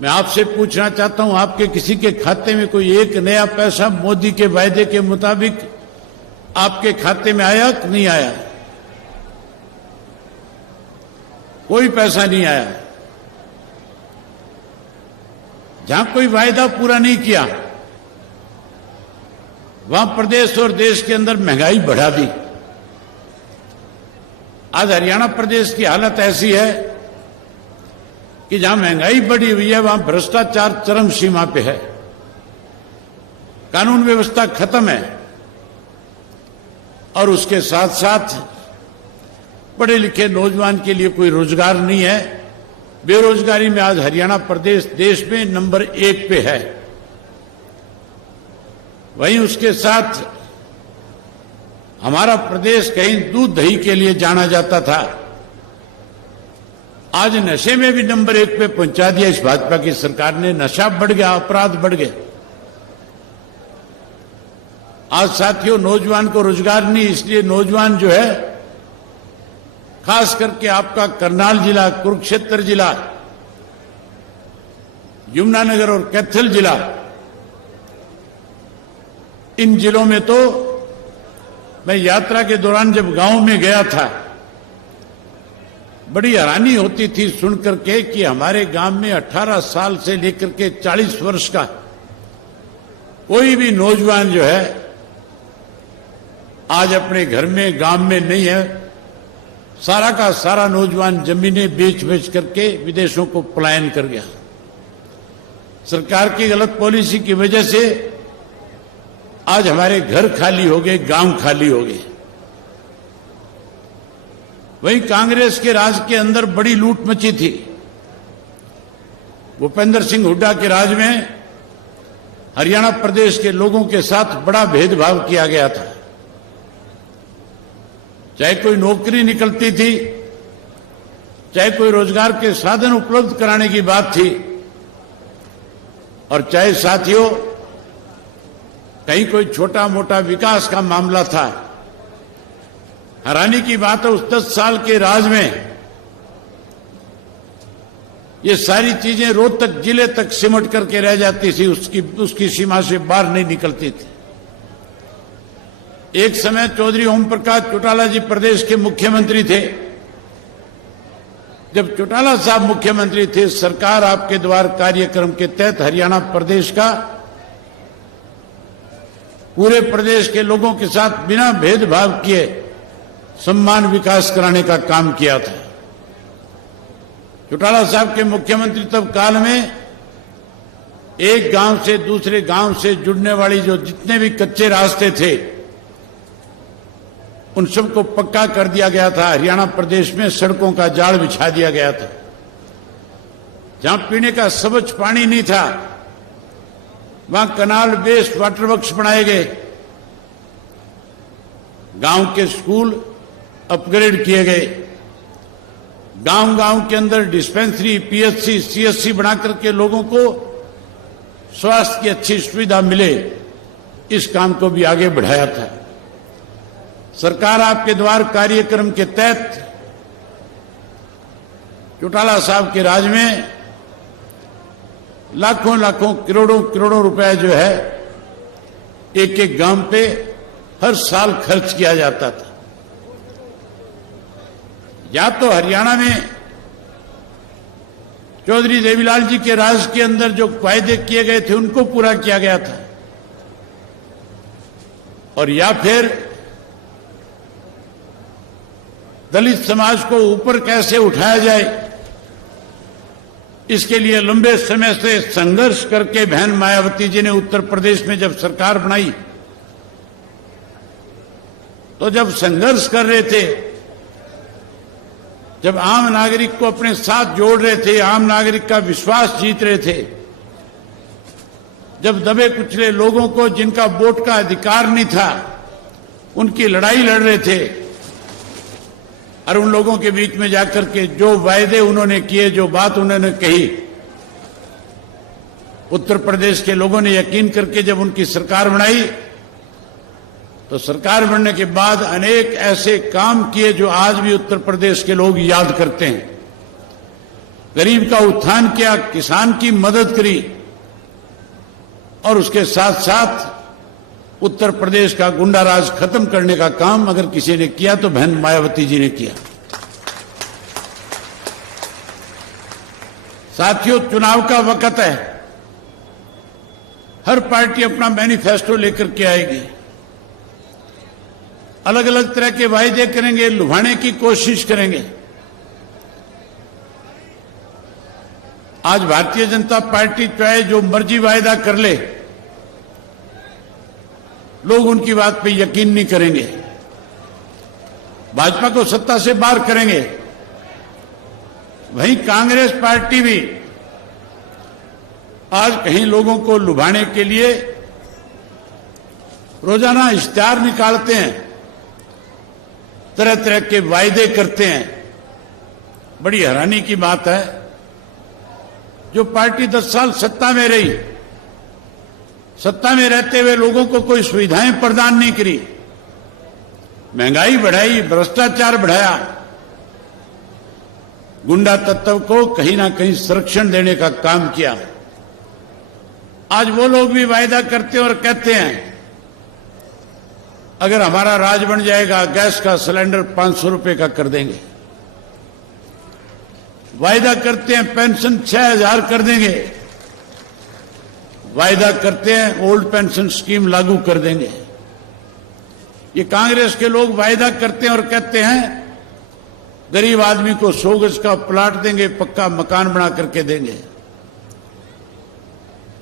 मैं आपसे पूछना चाहता हूं, आपके किसी के खाते में कोई एक नया पैसा मोदी के वायदे के मुताबिक आपके खाते में आया कि नहीं आया? कोई पैसा नहीं आया। जहां कोई वायदा पूरा नहीं किया, वहां प्रदेश और देश के अंदर महंगाई बढ़ा दी। आज हरियाणा प्रदेश की हालत ऐसी है कि जहां महंगाई बढ़ी हुई है, वहां भ्रष्टाचार चरम सीमा पे है, कानून व्यवस्था खत्म है, और उसके साथ साथ पढ़े लिखे नौजवान के लिए कोई रोजगार नहीं है। बेरोजगारी में आज हरियाणा प्रदेश देश में नंबर 1 पे है। वहीं उसके साथ हमारा प्रदेश कहीं दूध दही के लिए जाना जाता था, आज नशे में भी नंबर 1 पे पहुंचा दिया इस भाजपा की सरकार ने। नशा बढ़ गया, अपराध बढ़ गए। आज साथियों, नौजवान को रोजगार नहीं, इसलिए नौजवान जो है, खास करके आपका करनाल जिला, कुरुक्षेत्र जिला, यमुनानगर और कैथल जिला, इन जिलों में तो मैं यात्रा के दौरान जब गांव में गया था, बड़ी हैरानी होती थी सुनकर के कि हमारे गांव में 18 साल से लेकर के 40 वर्ष का कोई भी नौजवान जो है आज अपने घर में, गांव में नहीं है। सारा का सारा नौजवान जमीनें बेच बेच करके विदेशों को पलायन कर गया। सरकार की गलत पॉलिसी की वजह से आज हमारे घर खाली हो गए, गांव खाली हो गए। वहीं कांग्रेस के राज के अंदर बड़ी लूट मची थी। भूपेंद्र सिंह हुड्डा के राज में हरियाणा प्रदेश के लोगों के साथ बड़ा भेदभाव किया गया था। चाहे कोई नौकरी निकलती थी, चाहे कोई रोजगार के साधन उपलब्ध कराने की बात थी, और चाहे साथियों कहीं कोई छोटा मोटा विकास का मामला था। हैरानी की बात है, उस 10 साल के राज में ये सारी चीजें रोहतक जिले तक सिमट करके रह जाती थी, उसकी सीमा से बाहर नहीं निकलती थी। एक समय चौधरी ओम प्रकाश चौटाला जी प्रदेश के मुख्यमंत्री थे। जब चौटाला साहब मुख्यमंत्री थे, सरकार आपके द्वार कार्यक्रम के तहत हरियाणा प्रदेश का पूरे प्रदेश के लोगों के साथ बिना भेदभाव किए सम्मान विकास कराने का काम किया था। चौटाला साहब के मुख्यमंत्री तब काल में एक गांव से दूसरे गांव से जुड़ने वाली जो जितने भी कच्चे रास्ते थे, उन सबको पक्का कर दिया गया था। हरियाणा प्रदेश में सड़कों का जाल बिछा दिया गया था। जहां पीने का स्वच्छ पानी नहीं था, वहां कनाल बेस्ड वाटर वर्क्स बनाए गए। गांव के स्कूल अपग्रेड किए गए। गांव गांव के अंदर डिस्पेंसरी, पीएचसी, सीएचसी बना करके लोगों को स्वास्थ्य की अच्छी सुविधा मिले, इस काम को भी आगे बढ़ाया था। सरकार आपके द्वार कार्यक्रम के तहत चौटाला साहब के राज में लाखों लाखों करोड़ों करोड़ों रुपए जो है एक एक गांव पे हर साल खर्च किया जाता था। या तो हरियाणा में चौधरी देवीलाल जी के राज के अंदर जो वायदे किए गए थे उनको पूरा किया गया था, और या फिर दलित समाज को ऊपर कैसे उठाया जाए, इसके लिए लंबे समय से संघर्ष करके बहन मायावती जी ने उत्तर प्रदेश में जब सरकार बनाई, तो जब संघर्ष कर रहे थे, जब आम नागरिक को अपने साथ जोड़ रहे थे, आम नागरिक का विश्वास जीत रहे थे, जब दबे कुचले लोगों को जिनका वोट का अधिकार नहीं था, उनकी लड़ाई लड़ रहे थे, और उन लोगों के बीच में जाकर के जो वायदे उन्होंने किए, जो बात उन्होंने कही, उत्तर प्रदेश के लोगों ने यकीन करके जब उनकी सरकार बनाई, तो सरकार बनने के बाद अनेक ऐसे काम किए जो आज भी उत्तर प्रदेश के लोग याद करते हैं। गरीब का उत्थान किया, किसान की मदद करी और उसके साथ साथ उत्तर प्रदेश का गुंडा राज खत्म करने का काम अगर किसी ने किया तो बहन मायावती जी ने किया। साथियों, चुनाव का वक्त है। हर पार्टी अपना मैनिफेस्टो लेकर के आएगी, अलग अलग तरह के वायदे करेंगे, लुभाने की कोशिश करेंगे। आज भारतीय जनता पार्टी चाहे जो मर्जी वायदा कर ले, लोग उनकी बात पे यकीन नहीं करेंगे, भाजपा को सत्ता से बाहर करेंगे। वहीं कांग्रेस पार्टी भी आज कहीं लोगों को लुभाने के लिए रोजाना इश्तिहार निकालते हैं, तरह तरह के वायदे करते हैं। बड़ी हैरानी की बात है, जो पार्टी 10 साल सत्ता में रही, सत्ता में रहते हुए लोगों को कोई सुविधाएं प्रदान नहीं करी, महंगाई बढ़ाई, भ्रष्टाचार बढ़ाया, गुंडा तत्व को कहीं ना कहीं संरक्षण देने का काम किया। आज वो लोग भी वायदा करते और कहते हैं अगर हमारा राज बन जाएगा गैस का सिलेंडर 500 रुपए का कर देंगे। वायदा करते हैं पेंशन 6000 कर देंगे। वायदा करते हैं ओल्ड पेंशन स्कीम लागू कर देंगे। ये कांग्रेस के लोग वायदा करते हैं और कहते हैं गरीब आदमी को 100 गज का प्लाट देंगे, पक्का मकान बना करके देंगे।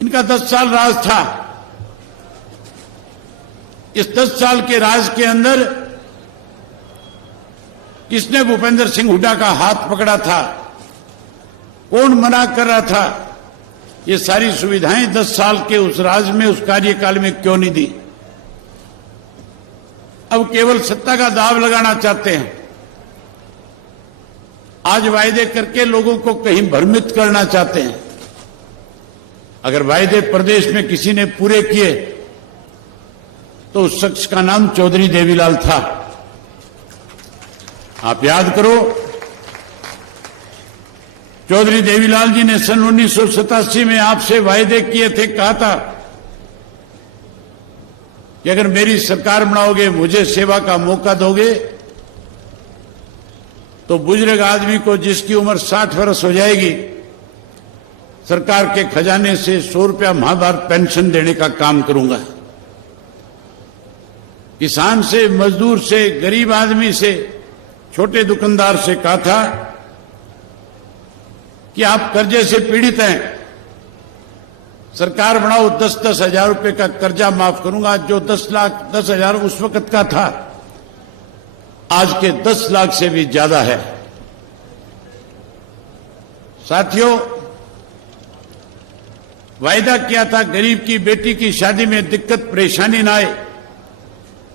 इनका 10 साल राज था। इस 10 साल के राज के अंदर किसने भूपेंद्र सिंह हुड्डा का हाथ पकड़ा था, कौन मना कर रहा था, ये सारी सुविधाएं 10 साल के उस राज में, उस कार्यकाल में क्यों नहीं दी? अब केवल सत्ता का दाव लगाना चाहते हैं। आज वायदे करके लोगों को कहीं भ्रमित करना चाहते हैं। अगर वायदे प्रदेश में किसी ने पूरे किए तो उस शख्स का नाम चौधरी देवीलाल था। आप याद करो, चौधरी देवीलाल जी ने सन 1987 में आपसे वायदे किए थे, कहा था कि अगर मेरी सरकार बनाओगे, मुझे सेवा का मौका दोगे, तो बुजुर्ग आदमी को जिसकी उम्र 60 वर्ष हो जाएगी, सरकार के खजाने से 100 रुपया माहवार पेंशन देने का काम करूंगा। किसान से, मजदूर से, गरीब आदमी से, छोटे दुकानदार से कहा था कि आप कर्जे से पीड़ित हैं, सरकार बनाओ, 10-10 हजार रुपए का कर्जा माफ करूंगा। जो 10,10,000 उस वक्त का था, आज के 10 लाख से भी ज्यादा है। साथियों, वायदा किया था गरीब की बेटी की शादी में दिक्कत परेशानी ना आए,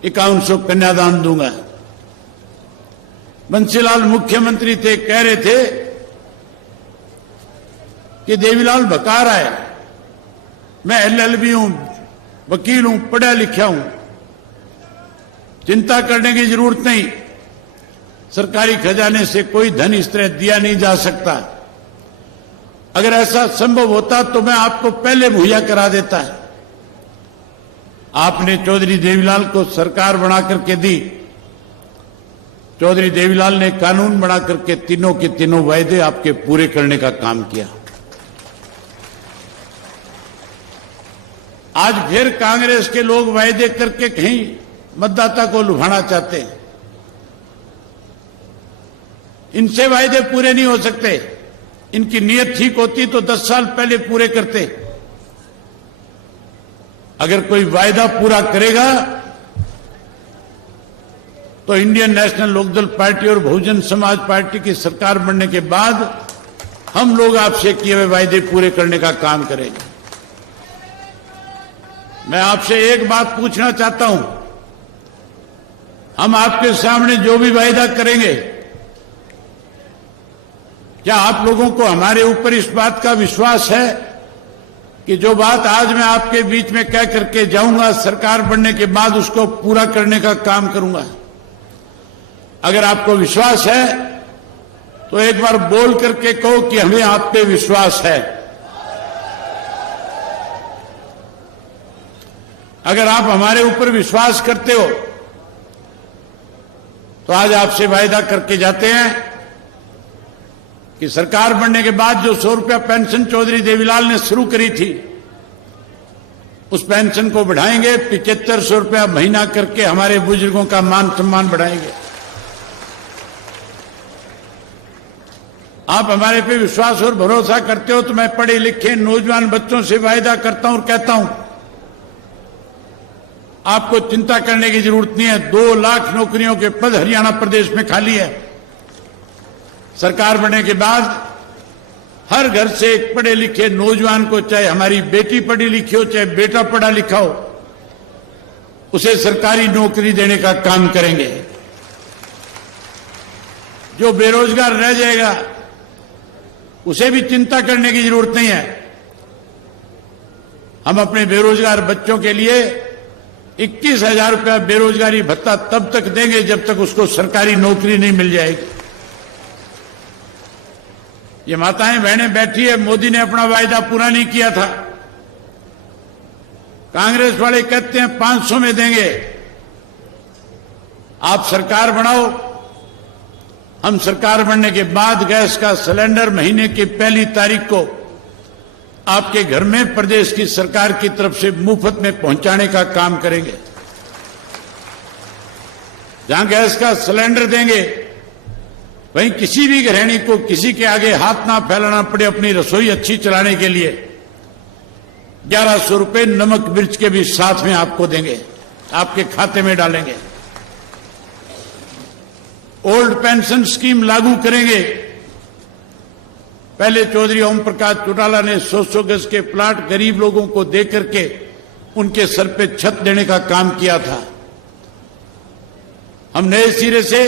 5100 कन्यादान दूंगा। बंसीलाल मुख्यमंत्री थे, कह रहे थे कि देवीलाल बका रहा है, मैं LLB हूं, वकील हूं, पढ़ा लिखा हूं, चिंता करने की जरूरत नहीं, सरकारी खजाने से कोई धन इस तरह दिया नहीं जा सकता। अगर ऐसा संभव होता तो मैं आपको पहले मुहैया करा देता है। आपने चौधरी देवीलाल को सरकार बना करके दी। चौधरी देवीलाल ने कानून बना करके तीनों के तीनों वायदे आपके पूरे करने का काम किया। आज फिर कांग्रेस के लोग वायदे करके कहीं मतदाता को लुभाना चाहते हैं। इनसे वायदे पूरे नहीं हो सकते। इनकी नीयत ठीक होती तो 10 साल पहले पूरे करते। अगर कोई वायदा पूरा करेगा तो इंडियन नेशनल लोकदल पार्टी और बहुजन समाज पार्टी की सरकार बनने के बाद हम लोग आपसे किए हुए वायदे पूरे करने का काम करेंगे। मैं आपसे एक बात पूछना चाहता हूं, हम आपके सामने जो भी वायदा करेंगे, क्या आप लोगों को हमारे ऊपर इस बात का विश्वास है कि जो बात आज मैं आपके बीच में कह करके जाऊंगा, सरकार बनने के बाद उसको पूरा करने का काम करूंगा? अगर आपको विश्वास है तो एक बार बोल करके कहो कि हमें आप पे विश्वास है। अगर आप हमारे ऊपर विश्वास करते हो तो आज आपसे वायदा करके जाते हैं कि सरकार बनने के बाद जो 100 रुपया पेंशन चौधरी देवीलाल ने शुरू करी थी, उस पेंशन को बढ़ाएंगे। 7500 रुपया महीना करके हमारे बुजुर्गों का मान सम्मान बढ़ाएंगे। आप हमारे पे विश्वास और भरोसा करते हो तो मैं पढ़े लिखे नौजवान बच्चों से वायदा करता हूं और कहता हूं, आपको चिंता करने की जरूरत नहीं है। 2 लाख नौकरियों के पद हरियाणा प्रदेश में खाली है। सरकार बनने के बाद हर घर से एक पढ़े लिखे नौजवान को, चाहे हमारी बेटी पढ़ी लिखी हो चाहे बेटा पढ़ा लिखा हो, उसे सरकारी नौकरी देने का काम करेंगे। जो बेरोजगार रह जाएगा उसे भी चिंता करने की जरूरत नहीं है। हम अपने बेरोजगार बच्चों के लिए 21,000 रुपया बेरोजगारी भत्ता तब तक देंगे जब तक उसको सरकारी नौकरी नहीं मिल जाएगी। ये माताएं बहनें बैठी है, मोदी ने अपना वायदा पूरा नहीं किया था। कांग्रेस वाले कहते हैं 500 में देंगे। आप सरकार बनाओ, हम सरकार बनने के बाद गैस का सिलेंडर महीने की पहली तारीख को आपके घर में प्रदेश की सरकार की तरफ से मुफ्त में पहुंचाने का काम करेंगे। जहां गैस का सिलेंडर देंगे वहीं किसी भी गृहिणी को किसी के आगे हाथ ना फैलाना पड़े अपनी रसोई अच्छी चलाने के लिए 1100 रुपये नमक मिर्च के भी साथ में आपको देंगे, आपके खाते में डालेंगे। ओल्ड पेंशन स्कीम लागू करेंगे। पहले चौधरी ओम प्रकाश चौटाला ने 100 गज के प्लाट गरीब लोगों को देकर के उनके सर पे छत देने का काम किया था। हम नए सिरे से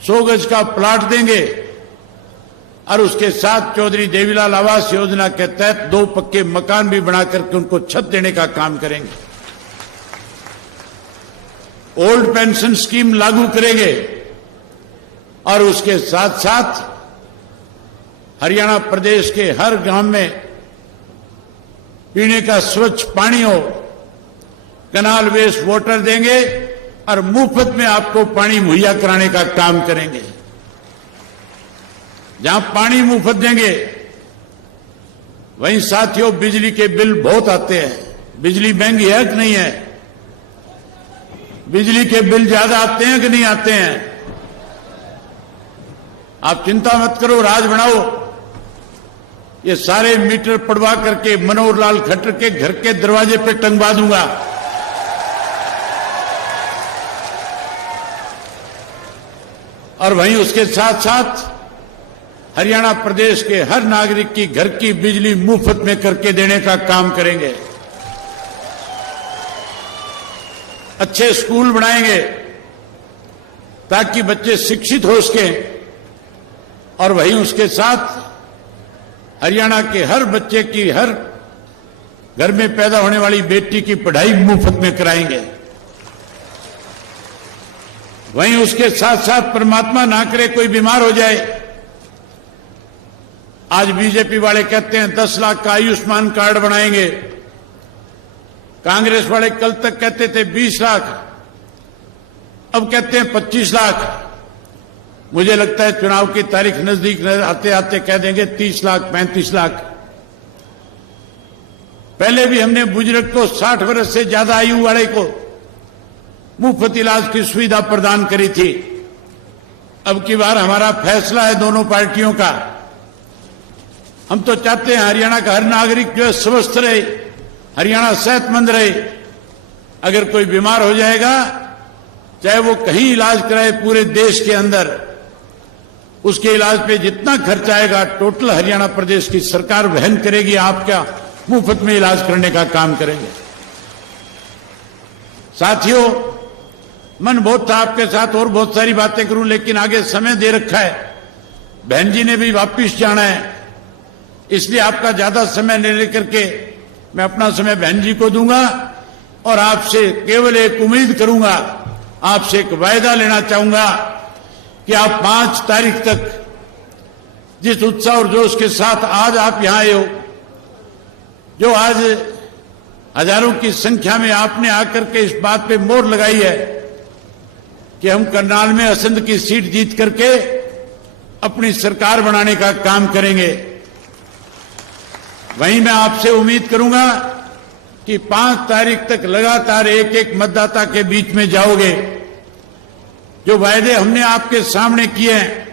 100 गज का प्लाट देंगे और उसके साथ चौधरी देवीलाल आवास योजना के तहत 2 पक्के मकान भी बना करके उनको छत देने का काम करेंगे। ओल्ड पेंशन स्कीम लागू करेंगे और उसके साथ साथ हरियाणा प्रदेश के हर गांव में पीने का स्वच्छ पानी हो, कनाल वेस्ट वाटर देंगे और मुफ्त में आपको पानी मुहैया कराने का काम करेंगे। जहां पानी मुफ्त देंगे वहीं साथियों बिजली के बिल बहुत आते हैं। बिजली महंगी है कि नहीं है? बिजली के बिल ज्यादा आते हैं कि नहीं आते हैं? आप चिंता मत करो, राज बनाओ। ये सारे मीटर पड़वा करके मनोहर लाल खट्टर के घर के दरवाजे पे टंगवा दूंगा। और वहीं उसके साथ साथ हरियाणा प्रदेश के हर नागरिक की घर की बिजली मुफ्त में करके देने का काम करेंगे। अच्छे स्कूल बनाएंगे ताकि बच्चे शिक्षित हो सकें और वहीं उसके साथ हरियाणा के हर बच्चे की, हर घर में पैदा होने वाली बेटी की पढ़ाई मुफ्त में कराएंगे। वहीं उसके साथ साथ परमात्मा ना करे कोई बीमार हो जाए। आज बीजेपी वाले कहते हैं 10 लाख का आयुष्मान कार्ड बनाएंगे। कांग्रेस वाले कल तक कहते थे 20 लाख, अब कहते हैं 25 लाख। मुझे लगता है चुनाव की तारीख नजदीक आते आते कह देंगे 30 लाख 35 लाख। पहले भी हमने बुजुर्ग को 60 वर्ष से ज्यादा आयु वाले को मुफ्त इलाज की सुविधा प्रदान करी थी। अब की बार हमारा फैसला है दोनों पार्टियों का। हम तो चाहते हैं हरियाणा का हर नागरिक जो है स्वस्थ रहे, हरियाणा सेहतमंद रहे। अगर कोई बीमार हो जाएगा, चाहे वो कहीं इलाज कराए पूरे देश के अंदर, उसके इलाज पे जितना खर्च आएगा टोटल हरियाणा प्रदेश की सरकार वहन करेगी। आप क्या मुफ्त में इलाज करने का काम करेंगे। साथियों, मन बहुत था आपके साथ और बहुत सारी बातें करूं, लेकिन आगे समय दे रखा है। बहन जी ने भी वापिस जाना है, इसलिए आपका ज्यादा समय ले लेकर के मैं अपना समय बहन जी को दूंगा और आपसे केवल एक उम्मीद करूंगा, आपसे एक वायदा लेना चाहूंगा कि आप 5 तारीख तक जिस उत्साह और जोश के साथ आज आप यहां आए हो, जो आज हजारों की संख्या में आपने आकर के इस बात पे मोहर लगाई है कि हम करनाल में असंध की सीट जीत करके अपनी सरकार बनाने का काम करेंगे, वहीं मैं आपसे उम्मीद करूंगा कि 5 तारीख तक लगातार एक एक मतदाता के बीच में जाओगे। जो वायदे हमने आपके सामने किए हैं,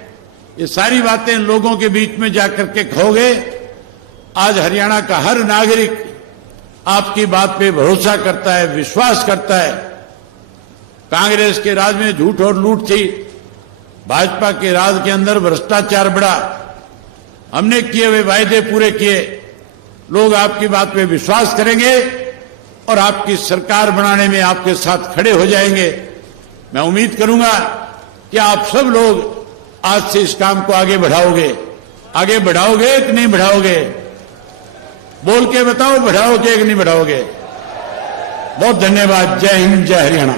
ये सारी बातें लोगों के बीच में जाकर के कहोगे। आज हरियाणा का हर नागरिक आपकी बात पे भरोसा करता है, विश्वास करता है। कांग्रेस के राज में झूठ और लूट थी, भाजपा के राज के अंदर भ्रष्टाचार बढ़ा, हमने किए हुए वायदे पूरे किए। लोग आपकी बात पे विश्वास करेंगे और आपकी सरकार बनाने में आपके साथ खड़े हो जाएंगे। मैं उम्मीद करूंगा कि आप सब लोग आज से इस काम को आगे बढ़ाओगे। आगे बढ़ाओगे कि नहीं बढ़ाओगे? बोल के बताओ, बढ़ाओगे कि नहीं बढ़ाओगे? बहुत धन्यवाद। जय हिंद, जय हरियाणा।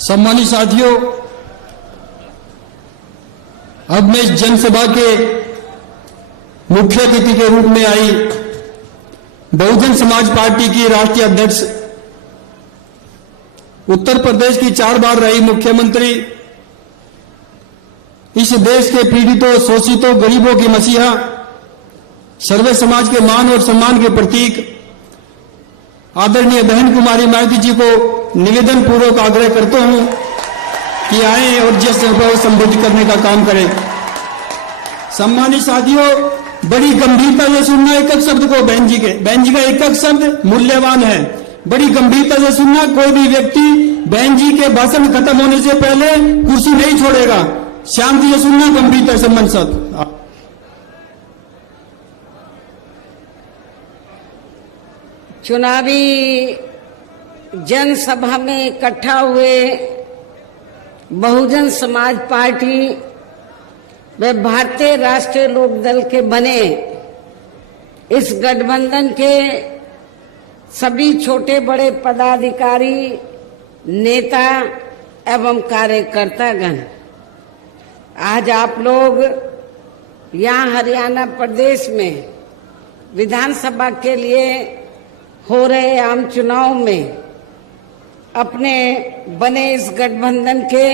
सम्मानित साथियों, अब मैं इस जनसभा के मुख्य अतिथि के रूप में आई बहुजन समाज पार्टी की राष्ट्रीय अध्यक्ष, उत्तर प्रदेश की 4 बार रही मुख्यमंत्री, इस देश के पीड़ितों, शोषितों, गरीबों की मसीहा, सर्वे समाज के मान और सम्मान के प्रतीक आदरणीय बहन कुमारी माइती जी को निवेदन पूर्वक आग्रह करता हूं कि आए और जनसभा को संबोधित करने का काम करें। सम्मानित साथियों, बड़ी गंभीरता से सुनना एक एक शब्द को। बहन जी का एक एक शब्द मूल्यवान है। बड़ी गंभीरता से सुनना। कोई भी व्यक्ति बहन जी के भाषण खत्म होने से पहले कुर्सी नहीं छोड़ेगा। शांति से सुनना, गंभीरता से मन साथ। चुनावी जनसभा में इकट्ठा हुए बहुजन समाज पार्टी व भारतीय राष्ट्रीय लोकदल के बने इस गठबंधन के सभी छोटे बड़े पदाधिकारी, नेता एवं कार्यकर्तागण, आज आप लोग यहाँ हरियाणा प्रदेश में विधानसभा के लिए हो रहे आम चुनाव में अपने बने इस गठबंधन के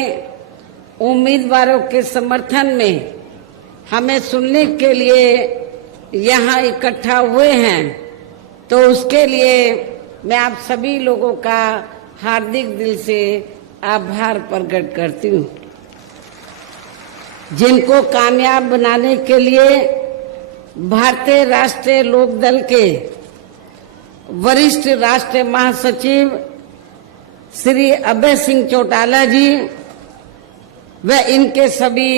उम्मीदवारों के समर्थन में हमें सुनने के लिए यहाँ इकट्ठा हुए हैं, तो उसके लिए मैं आप सभी लोगों का हार्दिक दिल से आभार प्रकट करती हूँ, जिनको कामयाब बनाने के लिए भारतीय राष्ट्रीय लोकदल के वरिष्ठ राष्ट्रीय महासचिव श्री अभय सिंह चौटाला जी व इनके सभी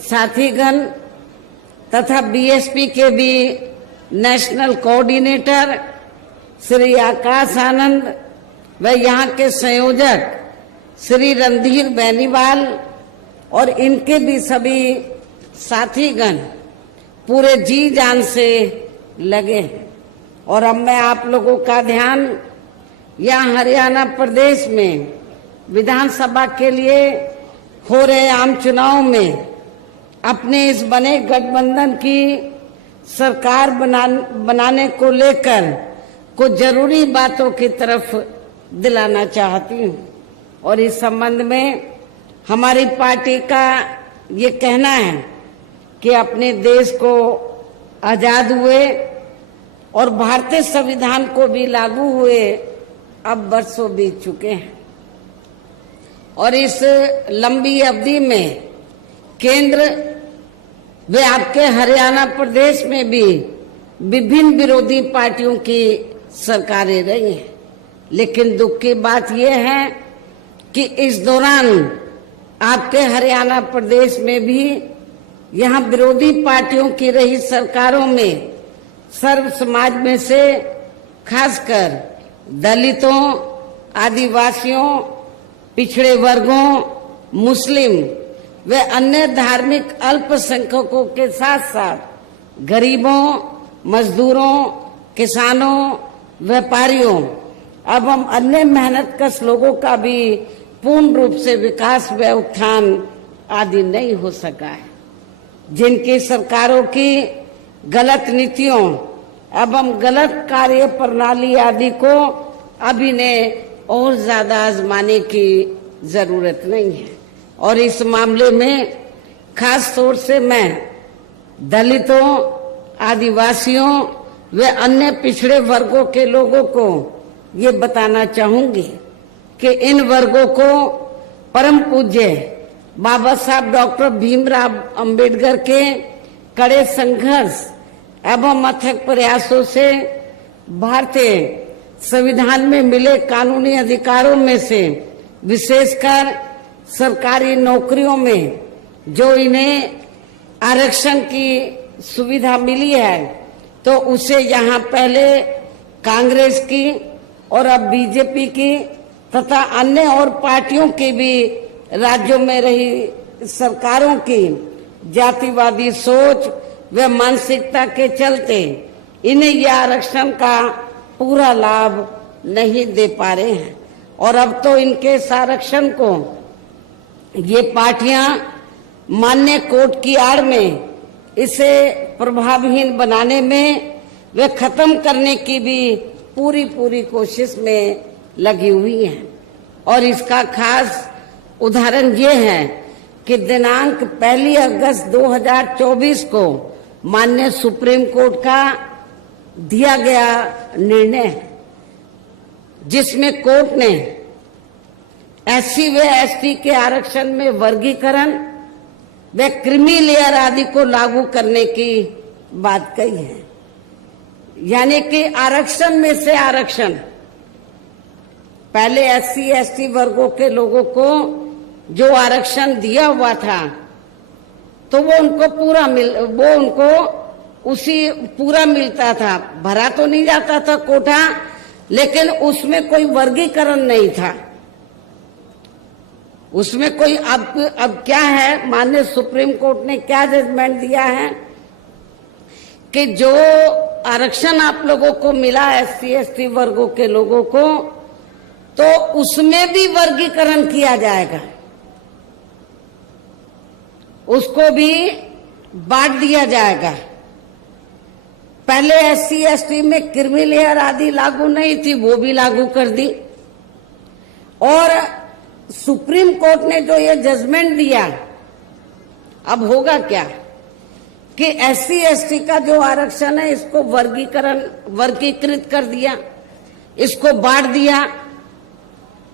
साथीगण तथा बीएसपी के भी नेशनल कोऑर्डिनेटर श्री आकाश आनंद व यहाँ के संयोजक श्री रणधीर बेनीवाल और इनके भी सभी साथीगण पूरे जी जान से लगे हैं। और अब मैं आप लोगों का ध्यान यहाँ हरियाणा प्रदेश में विधानसभा के लिए हो रहे आम चुनाव में अपने इस बने गठबंधन की सरकार बनाने को लेकर कुछ जरूरी बातों की तरफ दिलाना चाहती हूँ। और इस संबंध में हमारी पार्टी का ये कहना है कि अपने देश को आजाद हुए और भारतीय संविधान को भी लागू हुए अब वर्षों बीत चुके हैं, और इस लंबी अवधि में केंद्र व आपके हरियाणा प्रदेश में भी विभिन्न विरोधी पार्टियों की सरकारें रही हैं। लेकिन दुख की बात यह है कि इस दौरान आपके हरियाणा प्रदेश में भी यहाँ विरोधी पार्टियों की रही सरकारों में सर्व समाज में से खासकर दलितों, आदिवासियों, पिछड़े वर्गों, मुस्लिम व अन्य धार्मिक अल्पसंख्यकों के साथ साथ गरीबों, मजदूरों, किसानों, व्यापारियों एवं अन्य मेहनतकश लोगों का भी पूर्ण रूप से विकास व उत्थान आदि नहीं हो सका है। जिनकी सरकारों की गलत नीतियों एवं गलत कार्य प्रणाली आदि को अभी ने और ज्यादा आजमाने की जरूरत नहीं है। और इस मामले में खास तौर से मैं दलितों, आदिवासियों व अन्य पिछड़े वर्गों के लोगों को ये बताना चाहूंगी कि इन वर्गों को परम पूज्य बाबा साहब डॉक्टर भीमराव अंबेडकर के कड़े संघर्ष एवं अथक प्रयासों से भारतीय संविधान में मिले कानूनी अधिकारों में से विशेषकर सरकारी नौकरियों में जो इन्हें आरक्षण की सुविधा मिली है, तो उसे यहाँ पहले कांग्रेस की और अब बीजेपी की तथा अन्य और पार्टियों की भी राज्यों में रही सरकारों की जातिवादी सोच व मानसिकता के चलते इन्हें यह आरक्षण का पूरा लाभ नहीं दे पा रहे हैं। और अब तो इनके इस आरक्षण को ये पार्टियां मान्य कोर्ट की आड़ में इसे प्रभावहीन बनाने में वे खत्म करने की भी पूरी कोशिश में लगी हुई हैं। और इसका खास उदाहरण ये है कि दिनांक 1 अगस्त 2024 को माननीय सुप्रीम कोर्ट का दिया गया निर्णय, जिसमें कोर्ट ने एससी व एसटी के आरक्षण में वर्गीकरण व क्रीमी लेयर आदि को लागू करने की बात कही है। यानी कि आरक्षण में से आरक्षण, पहले एससी एसटी वर्गों के लोगों को जो आरक्षण दिया हुआ था तो वो उनको पूरा मिलता था, भरा तो नहीं जाता था कोटा, लेकिन उसमें कोई वर्गीकरण नहीं था। उसमें कोई अब क्या है, माननीय सुप्रीम कोर्ट ने क्या जजमेंट दिया है कि जो आरक्षण आप लोगों को मिला एससी एसटी वर्गों के लोगों को, तो उसमें भी वर्गीकरण किया जाएगा, उसको भी बांट दिया जाएगा। पहले एससी एसटी में क्रीमी लेयर आदि लागू नहीं थी, वो भी लागू कर दी। और सुप्रीम कोर्ट ने जो ये जजमेंट दिया, अब होगा क्या कि एससी एसटी का जो आरक्षण है इसको वर्गीकृत कर दिया, इसको बांट दिया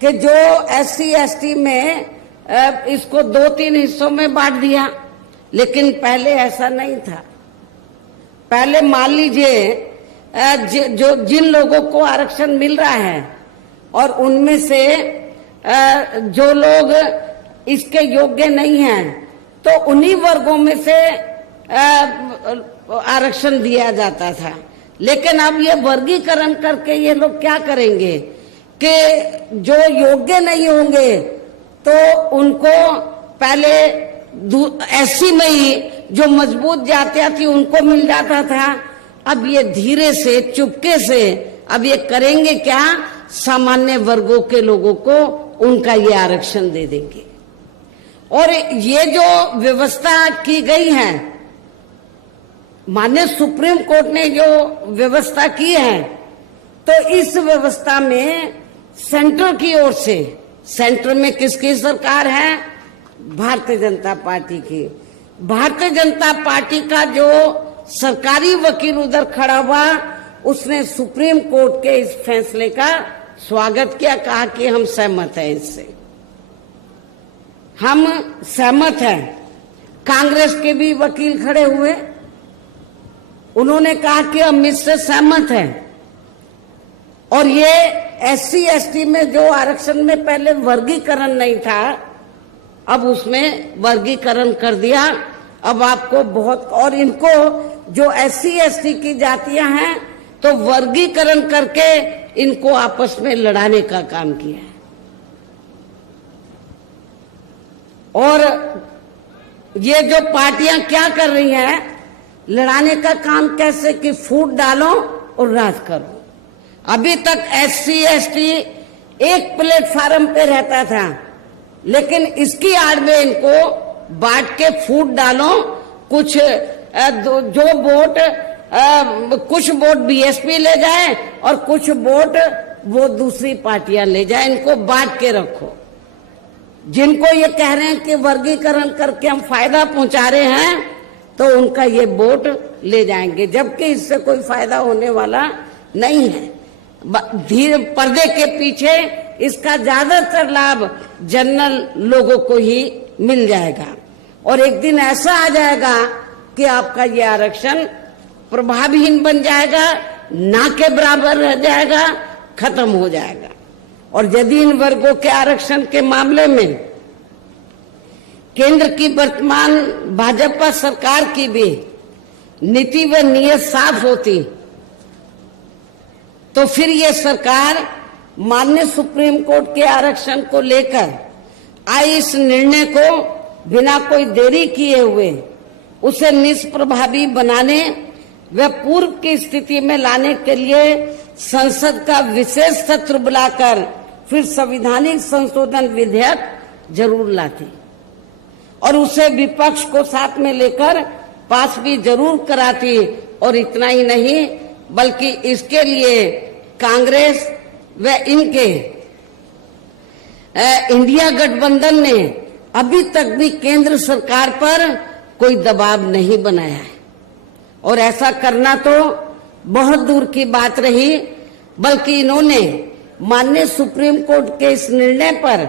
कि जो एससी एसटी में इसको 2-3 हिस्सों में बांट दिया। लेकिन पहले ऐसा नहीं था। पहले मान लीजिए जिन लोगों को आरक्षण मिल रहा है और उनमें से जो लोग इसके योग्य नहीं हैं, तो उन्हीं वर्गों में से आरक्षण दिया जाता था। लेकिन अब ये वर्गीकरण करके ये लोग क्या करेंगे कि जो योग्य नहीं होंगे तो उनको पहले एससी में ही जो मजबूत जातियां थी उनको मिल जाता था। अब ये धीरे से चुपके से अब ये करेंगे क्या, सामान्य वर्गों के लोगों को उनका ये आरक्षण दे देंगे। और ये जो व्यवस्था की गई है, माननीय सुप्रीम कोर्ट ने जो व्यवस्था की है, तो इस व्यवस्था में सेंटर की ओर से, सेंटर में किसकी सरकार है, भारतीय जनता पार्टी की, भारतीय जनता पार्टी का जो सरकारी वकील उधर खड़ा हुआ, उसने सुप्रीम कोर्ट के इस फैसले का स्वागत किया, कहा कि हम सहमत हैं, इससे हम सहमत हैं। कांग्रेस के भी वकील खड़े हुए, उन्होंने कहा कि हम इससे सहमत हैं। और ये एससी एसटी में जो आरक्षण में पहले वर्गीकरण नहीं था, अब उसमें वर्गीकरण कर दिया। अब आपको बहुत, और इनको जो एससी एसटी की जातियां हैं तो वर्गीकरण करके इनको आपस में लड़ाने का काम किया है। और ये जो पार्टियां क्या कर रही हैं, लड़ाने का काम कैसे कि फूट डालो और राज करो। अभी तक SC ST एक प्लेटफार्म पे रहता था, लेकिन इसकी आड़ में इनको बांट के फूट डालो। कुछ जो वोट कुछ वोट BSP ले जाए और कुछ वोट वो दूसरी पार्टियां ले जाए, इनको बांट के रखो। जिनको ये कह रहे हैं कि वर्गीकरण करके हम फायदा पहुंचा रहे हैं, तो उनका ये वोट ले जाएंगे, जबकि इससे कोई फायदा होने वाला नहीं है। धीरे पर्दे के पीछे इसका ज्यादातर लाभ जनरल लोगों को ही मिल जाएगा, और एक दिन ऐसा आ जाएगा कि आपका ये आरक्षण प्रभावहीन बन जाएगा, ना के बराबर रह जाएगा, खत्म हो जाएगा। और यदि इन वर्गों के आरक्षण के मामले में केंद्र की वर्तमान भाजपा सरकार की भी नीति व नीयत साफ होती, तो फिर ये सरकार माननीय सुप्रीम कोर्ट के आरक्षण को लेकर आई इस निर्णय को बिना कोई देरी किए हुए उसे निष्प्रभावी बनाने व पूर्व की स्थिति में लाने के लिए संसद का विशेष सत्र बुलाकर फिर संवैधानिक संशोधन विधेयक जरूर लाती, और उसे विपक्ष को साथ में लेकर पास भी जरूर कराती। और इतना ही नहीं, बल्कि इसके लिए कांग्रेस व इनके इंडिया गठबंधन ने अभी तक भी केंद्र सरकार पर कोई दबाव नहीं बनाया है, और ऐसा करना तो बहुत दूर की बात रही, बल्कि इन्होंने माननीय सुप्रीम कोर्ट के इस निर्णय पर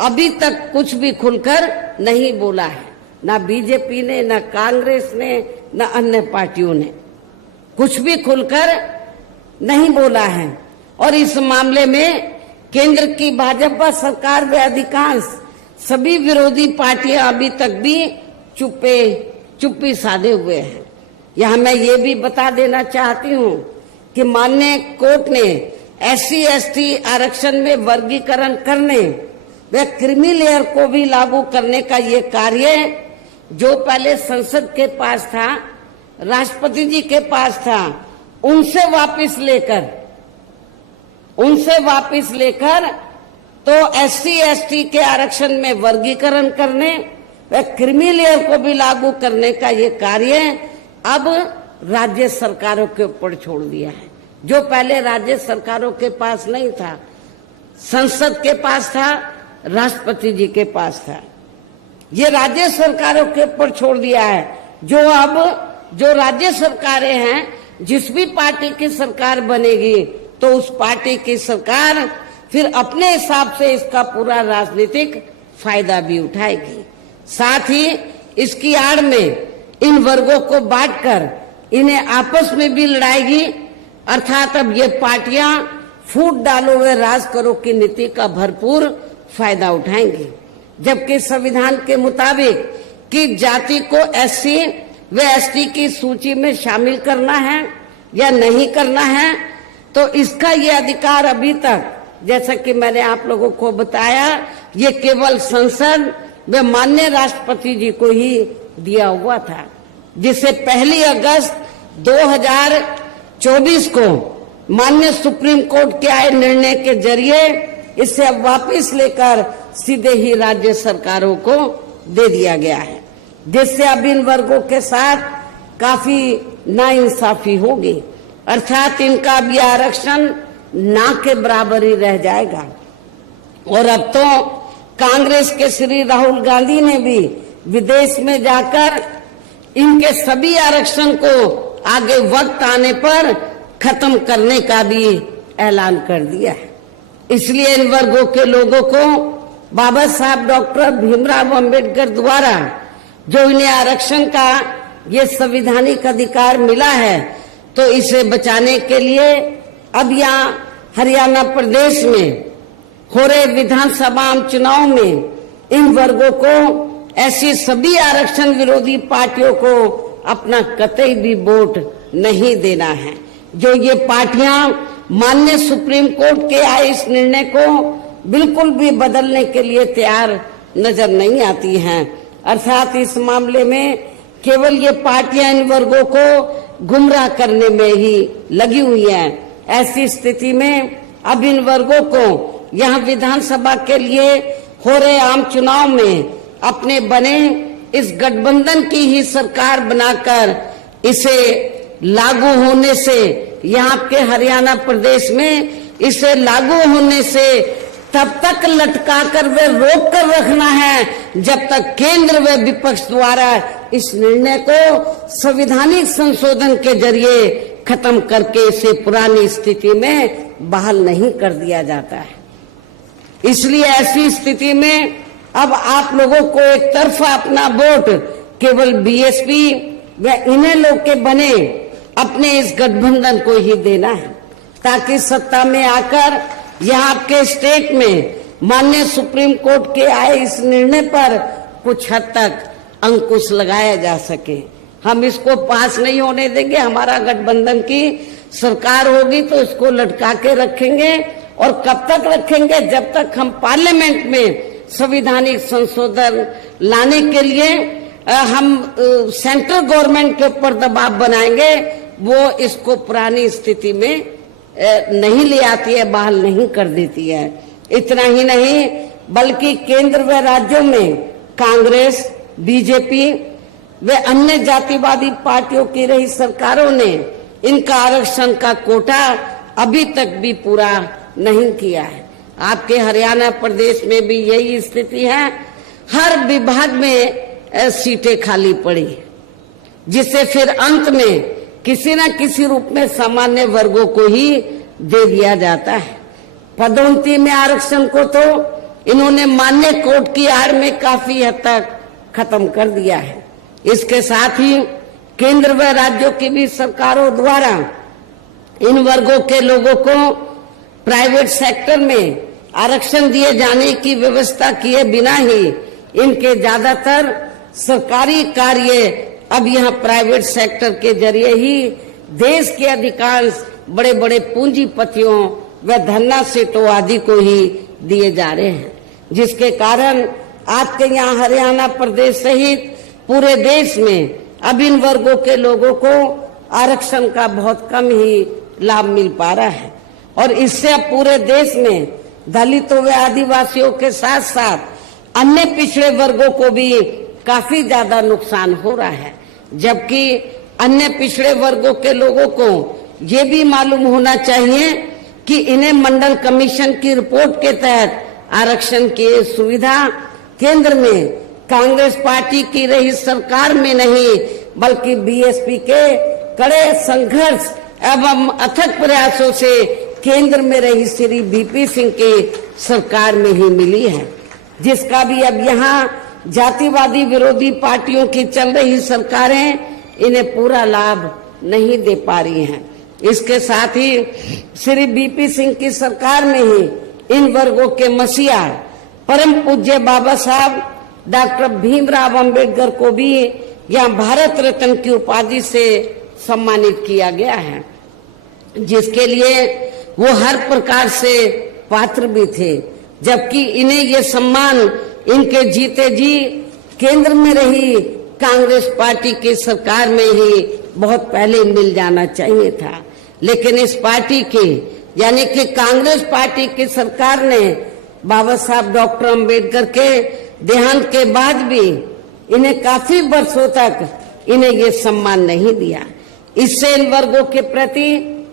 अभी तक कुछ भी खुलकर नहीं बोला है। ना बीजेपी ने, ना कांग्रेस ने, ना अन्य पार्टियों ने कुछ भी खुलकर नहीं बोला है। और इस मामले में केंद्र की भाजपा सरकार व अधिकांश सभी विरोधी पार्टियां अभी तक भी चुप्पी साधे हुए हैं। यहां मैं ये भी बता देना चाहती हूं कि माननीय कोर्ट ने SC ST आरक्षण में वर्गीकरण करने व क्रीमी लेयर को भी लागू करने का ये कार्य जो पहले संसद के पास था, राष्ट्रपति जी के पास था, उनसे वापस लेकर तो SC ST के आरक्षण में वर्गीकरण करने व क्रीमी लेयर को भी लागू करने का ये कार्य अब राज्य सरकारों के ऊपर छोड़ दिया है। जो पहले राज्य सरकारों के पास नहीं था, संसद के पास था, राष्ट्रपति जी के पास था, ये राज्य सरकारों के ऊपर छोड़ दिया है। जो राज्य सरकारें हैं, जिस भी पार्टी की सरकार बनेगी तो उस पार्टी की सरकार फिर अपने हिसाब से इसका पूरा राजनीतिक फायदा भी उठाएगी। साथ ही इसकी आड़ में इन वर्गों को बांटकर इन्हें आपस में भी लड़ाएगी, अर्थात अब ये पार्टियां फूट डालो व राज करो की नीति का भरपूर फायदा उठाएंगी। जबकि संविधान के मुताबिक कि जाति को SC व ST की सूची में शामिल करना है या नहीं करना है, तो इसका ये अधिकार अभी तक, जैसा कि मैंने आप लोगों को बताया, ये केवल संसद व माननीय राष्ट्रपति जी को ही दिया हुआ था, जिसे 1 अगस्त 2024 को माननीय सुप्रीम कोर्ट के आए निर्णय के जरिए इसे अब वापस लेकर सीधे ही राज्य सरकारों को दे दिया गया है, जिससे अब इन वर्गों के साथ काफी नाइंसाफी होगी। अर्थात इनका अब यह आरक्षण ना के बराबर ही रह जाएगा। और अब तो कांग्रेस के श्री राहुल गांधी ने भी विदेश में जाकर इनके सभी आरक्षण को आगे वक्त आने पर खत्म करने का भी ऐलान कर दिया है। इसलिए इन वर्गों के लोगों को बाबा साहब डॉक्टर भीमराव अंबेडकर द्वारा जो इन्हें आरक्षण का ये संवैधानिक अधिकार मिला है, तो इसे बचाने के लिए अब यहाँ हरियाणा प्रदेश में हो रहे विधानसभा चुनाव में इन वर्गों को, ऐसी सभी आरक्षण विरोधी पार्टियों को अपना कतई भी वोट नहीं देना है। जो ये पार्टियां माननीय सुप्रीम कोर्ट के आए इस निर्णय को बिल्कुल भी बदलने के लिए तैयार नजर नहीं आती हैं। अर्थात इस मामले में केवल ये पार्टियां इन वर्गों को गुमराह करने में ही लगी हुई हैं। ऐसी स्थिति में अब इन वर्गों को यहाँ विधानसभा के लिए हो रहे आम चुनाव में अपने बने इस गठबंधन की ही सरकार बनाकर इसे लागू होने से, यहाँ के हरियाणा प्रदेश में इसे लागू होने से तब तक लटका कर वे रोक कर रखना है जब तक केंद्र व विपक्ष द्वारा इस निर्णय को संवैधानिक संशोधन के जरिए खत्म करके इसे पुरानी स्थिति में बहाल नहीं कर दिया जाता है। इसलिए ऐसी स्थिति में अब आप लोगों को एक तरफा अपना वोट केवल बीएसपी व इन्हें लोग के बने अपने इस गठबंधन को ही देना है, ताकि सत्ता में आकर यहाँ आपके स्टेट में माननीय सुप्रीम कोर्ट के आए इस निर्णय पर कुछ हद तक अंकुश लगाया जा सके। हम इसको पास नहीं होने देंगे। हमारा गठबंधन की सरकार होगी तो इसको लटका के रखेंगे, और कब तक रखेंगे? जब तक हम पार्लियामेंट में संवैधानिक संशोधन लाने के लिए हम सेंट्रल गवर्नमेंट के ऊपर दबाव बनाएंगे, वो इसको पुरानी स्थिति में नहीं ले आती है, बहाल नहीं कर देती है। इतना ही नहीं बल्कि केंद्र व राज्यों में कांग्रेस, बीजेपी व अन्य जातिवादी पार्टियों की रही सरकारों ने इनका आरक्षण का कोटा अभी तक भी पूरा नहीं किया है। आपके हरियाणा प्रदेश में भी यही स्थिति है। हर विभाग में सीटें खाली पड़ी, जिसे फिर अंत में किसी न किसी रूप में सामान्य वर्गों को ही दे दिया जाता है। पदोन्नति में आरक्षण को तो इन्होंने मान्य कोर्ट की आड़ में काफी हद तक खत्म कर दिया है। इसके साथ ही केंद्र व राज्यों की भी सरकारों द्वारा इन वर्गों के लोगों को प्राइवेट सेक्टर में आरक्षण दिए जाने की व्यवस्था किए बिना ही इनके ज्यादातर सरकारी कार्य अब यहाँ प्राइवेट सेक्टर के जरिए ही देश के अधिकांश बड़े बड़े पूंजीपतियों व धन्ना सेठों आदि को ही दिए जा रहे हैं, जिसके कारण आपके यहाँ हरियाणा प्रदेश सहित पूरे देश में अब इन वर्गों के लोगों को आरक्षण का बहुत कम ही लाभ मिल पा रहा है। और इससे अब पूरे देश में दलितों व आदिवासियों के साथ साथ अन्य पिछड़े वर्गों को भी काफी ज्यादा नुकसान हो रहा है। जबकि अन्य पिछड़े वर्गों के लोगों को ये भी मालूम होना चाहिए कि इन्हें मंडल कमीशन की रिपोर्ट के तहत आरक्षण की सुविधा केंद्र में कांग्रेस पार्टी की रही सरकार में नहीं बल्कि बीएसपी के कड़े संघर्ष एवं अथक प्रयासों से केंद्र में रही श्री बीपी सिंह की सरकार में ही मिली है, जिसका भी अब यहाँ जातिवादी विरोधी पार्टियों की चल रही सरकारें इन्हें पूरा लाभ नहीं दे पा रही हैं। इसके साथ ही श्री बीपी सिंह की सरकार में ही इन वर्गों के मसीहा परम पूज्य बाबा साहब डॉक्टर भीमराव अंबेडकर को भी यहाँ भारत रत्न की उपाधि से सम्मानित किया गया है, जिसके लिए वो हर प्रकार से पात्र भी थे। जबकि इन्हें ये सम्मान इनके जीते जी केंद्र में रही कांग्रेस पार्टी की सरकार में ही बहुत पहले मिल जाना चाहिए था, लेकिन इस पार्टी की यानी कि कांग्रेस पार्टी की सरकार ने बाबा साहब डॉक्टर अंबेडकर के देहांत के बाद भी इन्हें काफी वर्षों तक इन्हें ये सम्मान नहीं दिया। इससे इन वर्गों के प्रति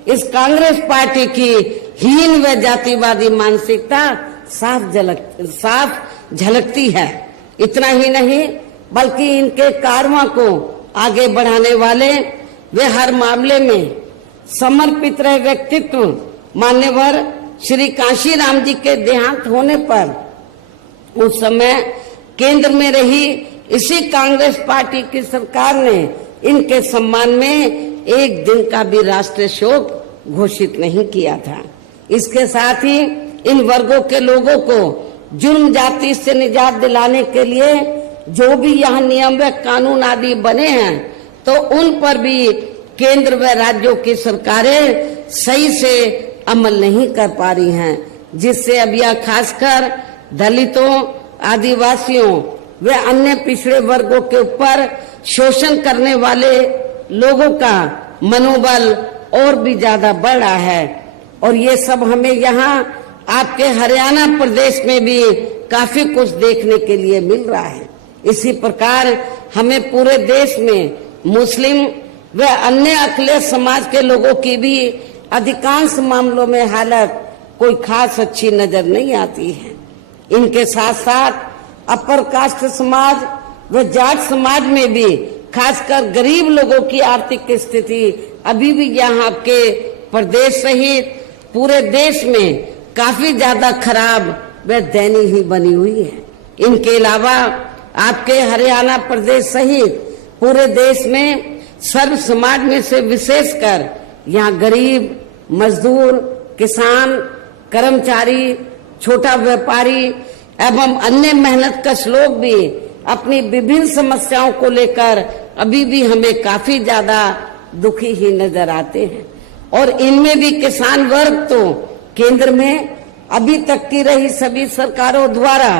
इस कांग्रेस पार्टी की हीन व जातिवादी मानसिकता साफ झलकती है। इतना ही नहीं बल्कि इनके कारवां को आगे बढ़ाने वाले वे हर मामले में समर्पित रहे व्यक्तित्व मान्यवर श्री कांशीराम जी के देहांत होने पर उस समय केंद्र में रही इसी कांग्रेस पार्टी की सरकार ने इनके सम्मान में एक दिन का भी राष्ट्रीय शोक घोषित नहीं किया था। इसके साथ ही इन वर्गों के लोगों को जुर्म जाति से निजात दिलाने के लिए जो भी यहाँ नियम व कानून आदि बने हैं तो उन पर भी केंद्र व राज्यों की सरकारें सही से अमल नहीं कर पा रही हैं, जिससे अब यह खासकर दलितों, आदिवासियों व अन्य पिछड़े वर्गों के ऊपर शोषण करने वाले लोगों का मनोबल और भी ज्यादा बढ़ रहा है। और ये सब हमें यहाँ आपके हरियाणा प्रदेश में भी काफी कुछ देखने के लिए मिल रहा है। इसी प्रकार हमें पूरे देश में मुस्लिम व अन्य अखिलेश समाज के लोगों की भी अधिकांश मामलों में हालत कोई खास अच्छी नजर नहीं आती है। इनके साथ साथ अपर कास्ट समाज व जाट समाज में भी खासकर गरीब लोगों की आर्थिक स्थिति अभी भी यहाँ आपके प्रदेश सहित पूरे देश में काफी ज्यादा खराब व दयनीय ही बनी हुई है। इनके अलावा आपके हरियाणा प्रदेश सहित पूरे देश में सर्व समाज में से विशेषकर यहाँ गरीब, मजदूर, किसान, कर्मचारी, छोटा व्यापारी एवं अन्य मेहनतकश लोग भी अपनी विभिन्न समस्याओं को लेकर अभी भी हमें काफी ज्यादा दुखी ही नजर आते हैं। और इनमें भी किसान वर्ग तो केंद्र में अभी तक की रही सभी सरकारों द्वारा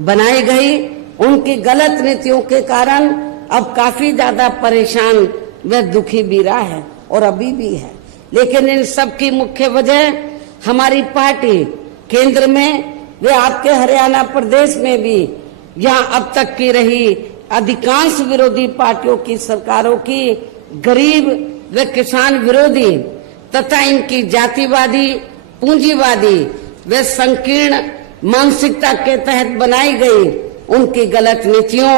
बनाई गई उनकी गलत नीतियों के कारण अब काफी ज्यादा परेशान व दुखी भी रहा है और अभी भी है। लेकिन इन सब की मुख्य वजह हमारी पार्टी केंद्र में वे आपके हरियाणा प्रदेश में भी यहाँ अब तक की रही अधिकांश विरोधी पार्टियों की सरकारों की गरीब व किसान विरोधी तथा इनकी जातिवादी, पूंजीवादी व संकीर्ण मानसिकता के तहत बनाई गई उनकी गलत नीतियों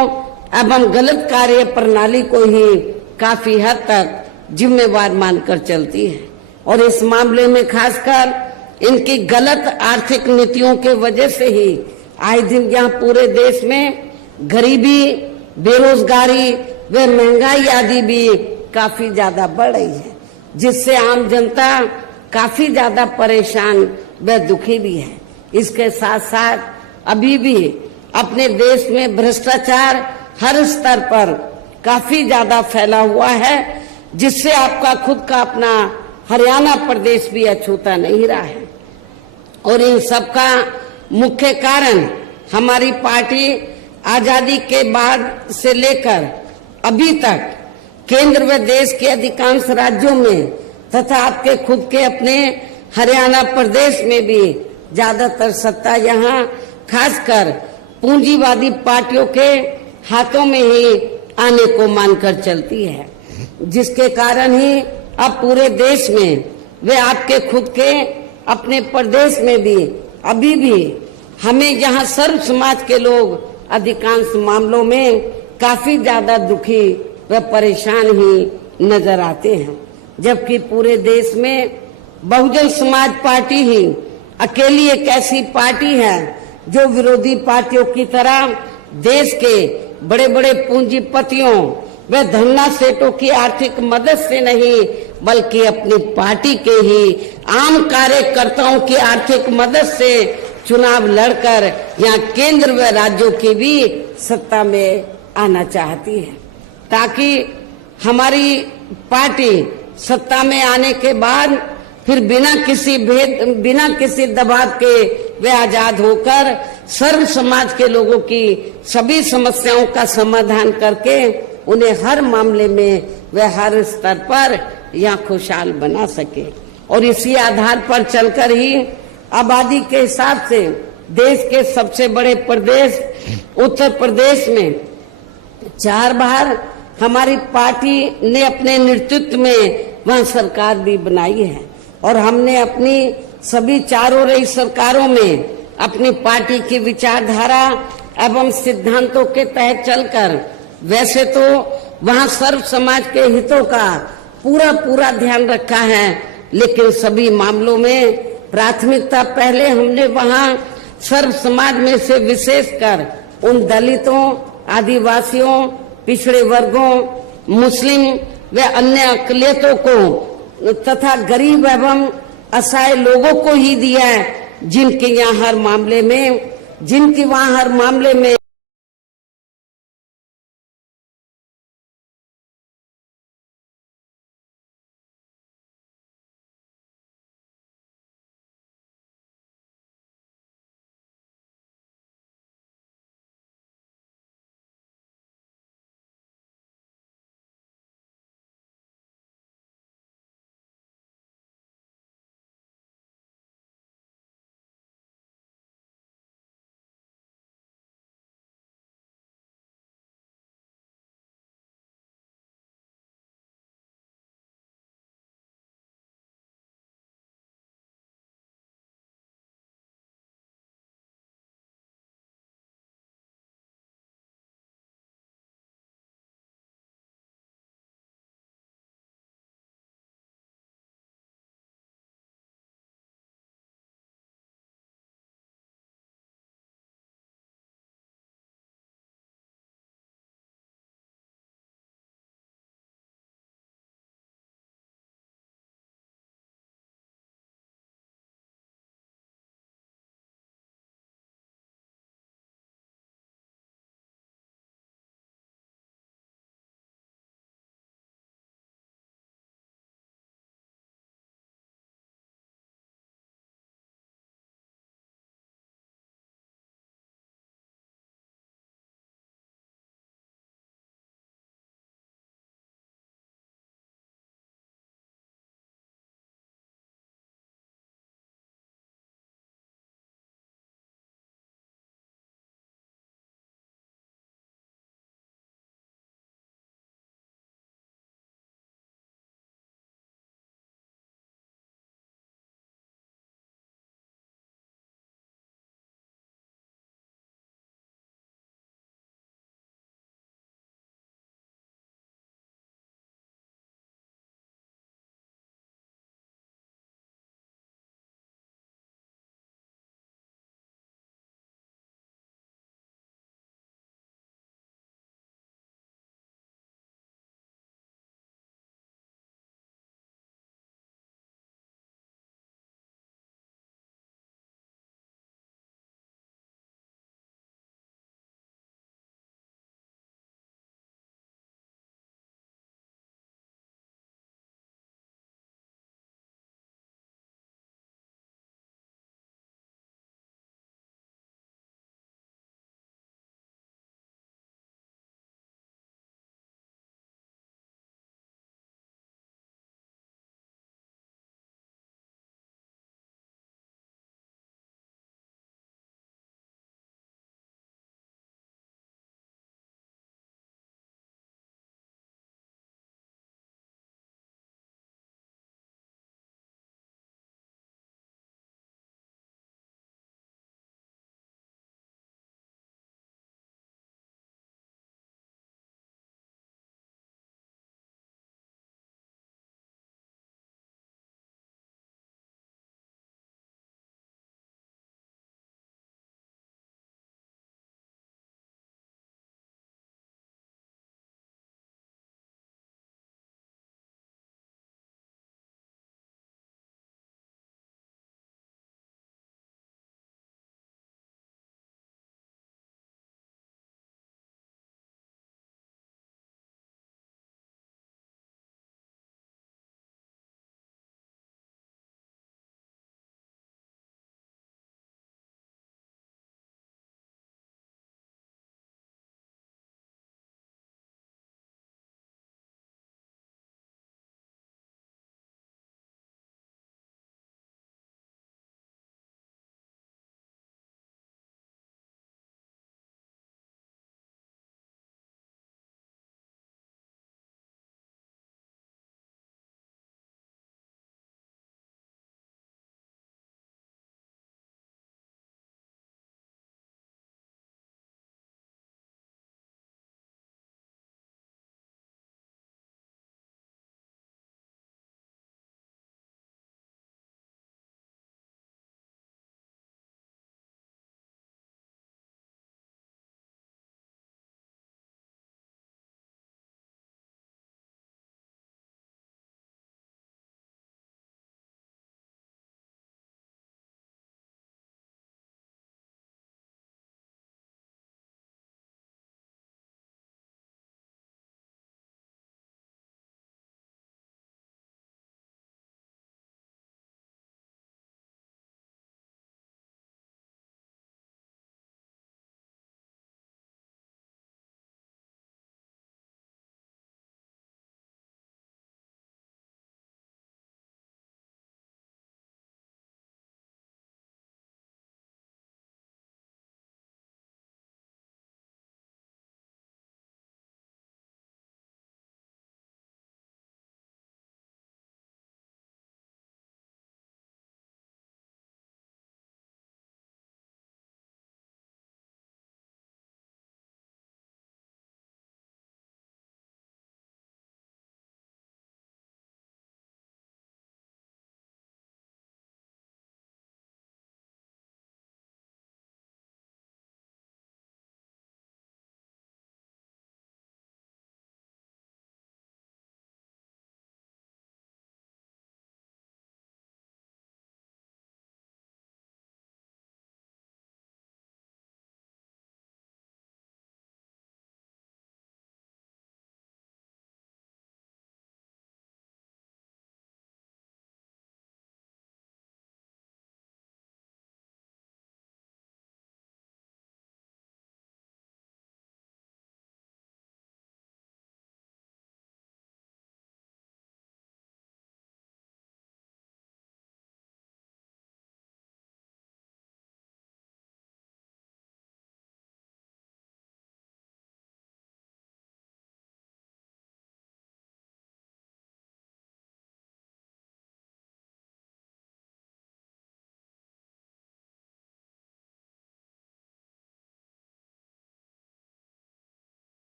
एवं गलत कार्य प्रणाली को ही काफी हद तक जिम्मेवार मानकर चलती है। और इस मामले में खासकर इनकी गलत आर्थिक नीतियों के वजह से ही आए दिन यहाँ पूरे देश में गरीबी, बेरोजगारी व महंगाई आदि भी काफी ज्यादा बढ़ रही है, जिससे आम जनता काफी ज्यादा परेशान व दुखी भी है। इसके साथ साथ अभी भी अपने देश में भ्रष्टाचार हर स्तर पर काफी ज्यादा फैला हुआ है, जिससे आपका खुद का अपना हरियाणा प्रदेश भी अछूता नहीं रहा है। और इन सब का मुख्य कारण हमारी पार्टी आजादी के बाद से लेकर अभी तक केंद्र व देश के अधिकांश राज्यों में तथा आपके खुद के अपने हरियाणा प्रदेश में भी ज्यादातर सत्ता यहाँ खासकर पूंजीवादी पार्टियों के हाथों में ही आने को मानकर चलती है, जिसके कारण ही अब पूरे देश में वे आपके खुद के अपने प्रदेश में भी अभी भी हमें यहाँ सर्व समाज के लोग अधिकांश मामलों में काफी ज्यादा दुखी व परेशान ही नजर आते हैं। जबकि पूरे देश में बहुजन समाज पार्टी ही अकेली एक ऐसी पार्टी है जो विरोधी पार्टियों की तरह देश के बड़े बड़े पूंजीपतियों व धन्ना सेठों की आर्थिक मदद से नहीं बल्कि अपनी पार्टी के ही आम कार्यकर्ताओं की आर्थिक मदद से चुनाव लड़कर यहाँ केंद्र व राज्यों की भी सत्ता में आना चाहती है, ताकि हमारी पार्टी सत्ता में आने के बाद फिर बिना किसी दबाव के वे आजाद होकर सर्व समाज के लोगों की सभी समस्याओं का समाधान करके उन्हें हर मामले में वे हर स्तर पर यहाँ खुशहाल बना सके। और इसी आधार पर चलकर ही आबादी के हिसाब से देश के सबसे बड़े प्रदेश उत्तर प्रदेश में 4 बार हमारी पार्टी ने अपने नेतृत्व में वहाँ सरकार भी बनाई है। और हमने अपनी सभी चारों रही सरकारों में अपनी पार्टी की विचारधारा एवं सिद्धांतों के तहत चलकर वैसे तो वहाँ सर्व समाज के हितों का पूरा ध्यान रखा है, लेकिन सभी मामलों में प्राथमिकता पहले हमने वहाँ सर्व समाज में से विशेषकर उन दलितों, आदिवासियों, पिछड़े वर्गों, मुस्लिम व अन्य अकलियतों को तथा गरीब एवं असहाय लोगों को ही दिया है, जिनकी वहाँ हर मामले में